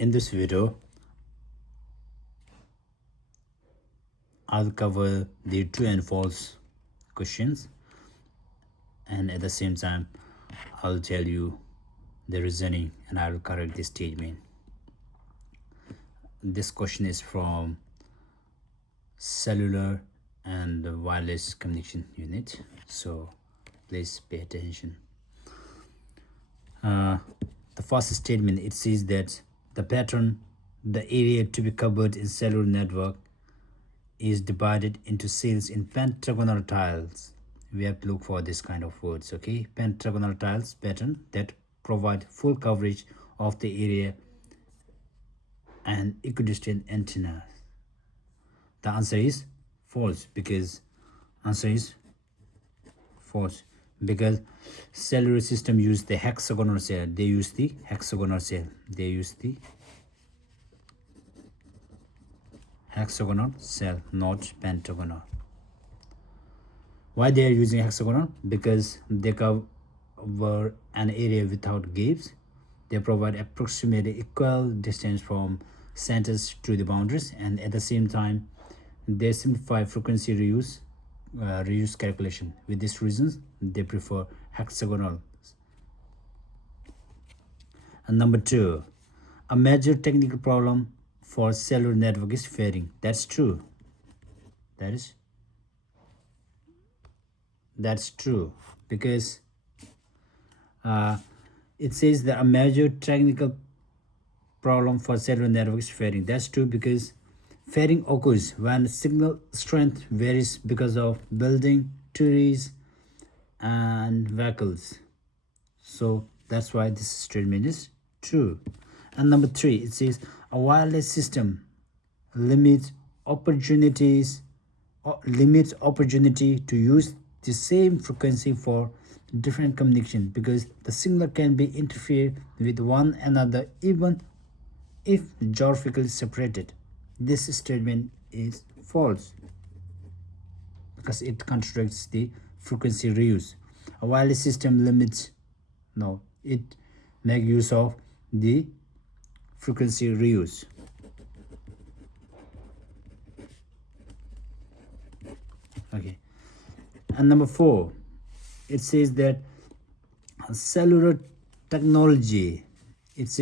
In this video, I'll cover the true and false questions, and at the same time, I'll tell you the reasoning and I'll correct the statement. This question is from Cellular and Wireless Communication Unit, so please pay attention. The first statement, it says that the pattern, the area to be covered in cellular network is divided into cells in pentagonal tiles. We have to look for this kind of words, okay? Pentagonal tiles pattern that provide full coverage of the area and equidistant antennas. The answer is false, because cellular system use the hexagonal cell. They use the hexagonal cell. Hexagonal cell, not pentagonal. Why they are using hexagonal? Because they cover an area without gaps. They provide approximately equal distance from centers to the boundaries, and at the same time they simplify frequency reuse calculation. With these reasons, they prefer hexagonal. And number 2, a major technical problem for cellular network is fading. That's true. That's true, because it says that a major technical problem for cellular network is fading. That's true, because fading occurs when signal strength varies because of building, trees, and vehicles. So that's why this statement is true. And number 3, it says a wireless system limits opportunity to use the same frequency for different communication, because the signal can be interfered with one another even if geographically separated. This statement is false, because it contradicts the frequency reuse. A wireless system it make use of the frequency reuse. Okay. And number 4, it says that cellular technology is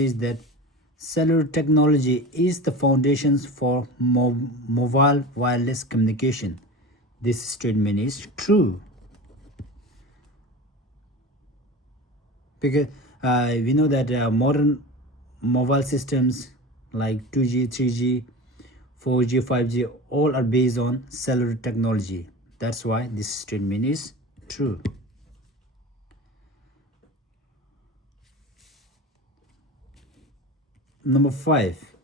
the foundations for mobile wireless communication. This statement is true, because we know that modern mobile systems like 2G, 3G, 4G, 5G all are based on cellular technology. That's why this statement is true. Number 5,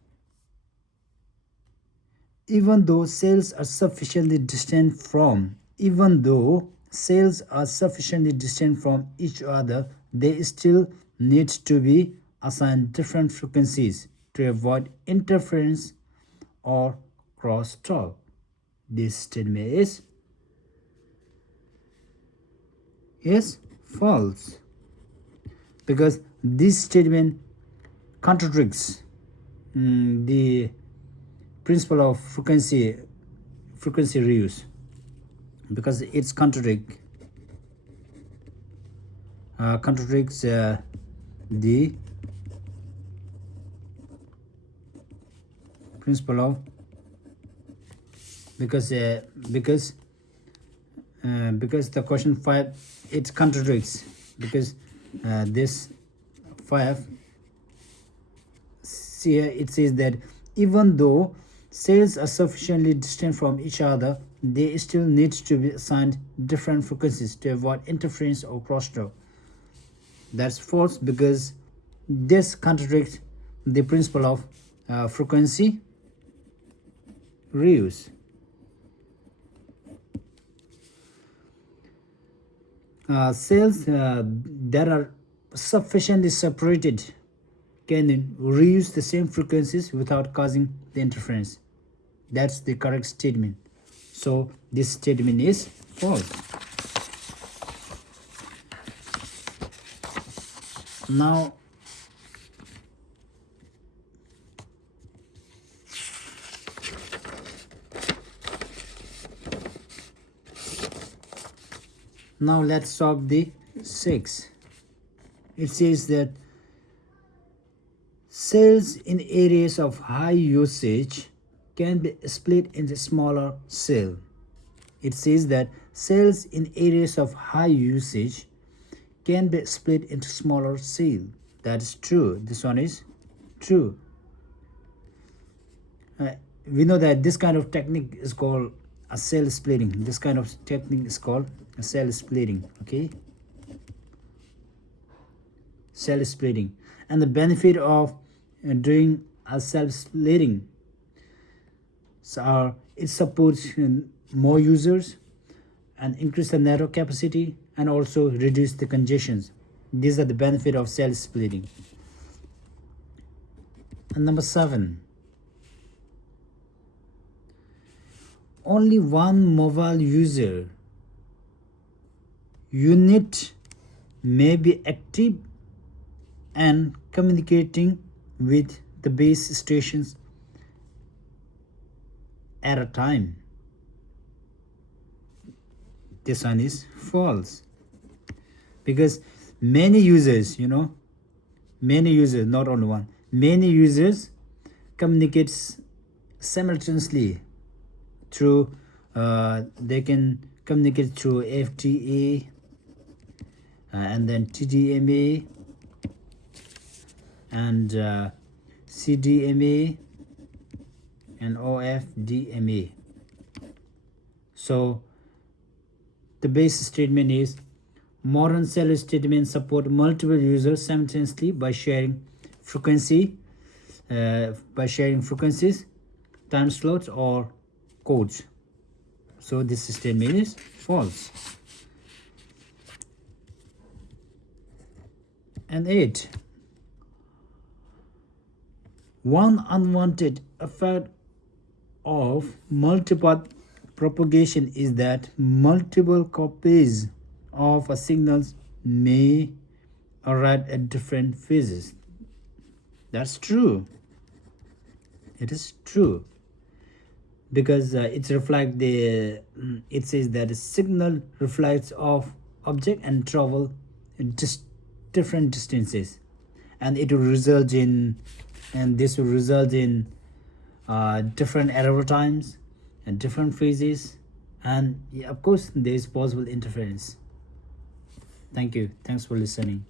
even though cells are sufficiently distant from each other, they still need to be assigned different frequencies to avoid interference or crosstalk. This statement is false, because this statement contradicts the principle of frequency reuse, because it's contradicts the principle of, because the question 5, it contradicts, because this 5, here it says that even though cells are sufficiently distant from each other, they still need to be assigned different frequencies to avoid interference or crosstalk. That's false, because this contradicts the principle of frequency reuse. Cells that are sufficiently separated can reuse the same frequencies without causing the interference. That's the correct statement. So this statement is false. Now Now let's solve the 6. It says that cells in areas of high usage can be split into smaller cells. It says that cells in areas of high usage can be split into smaller cells. That is true. This one is true. We know that this kind of technique is called a cell splitting. This kind of technique is called a cell splitting. Okay, cell splitting. And the benefit of doing a cell splitting, so it supports more users and increase the network capacity and also reduce the congestions. These are the benefit of cell splitting. And number 7, only one mobile user unit may be active and communicating with the base stations at a time. This one is false, because many users, many users, not only one, many users communicates simultaneously through they can communicate through FTA and then TDMA and CDMA and OFDMA. So the base statement is modern cellular statements support multiple users simultaneously by sharing frequencies, time slots, or codes. So this statement is false. And 8, one unwanted effect of multipath propagation is that multiple copies of a signal may arrive at different phases. That's true. It is true, because it says that a signal reflects off object and travel different distances, and it will result in different arrival times and different phases, and of course there is possible interference. Thank you. Thanks for listening.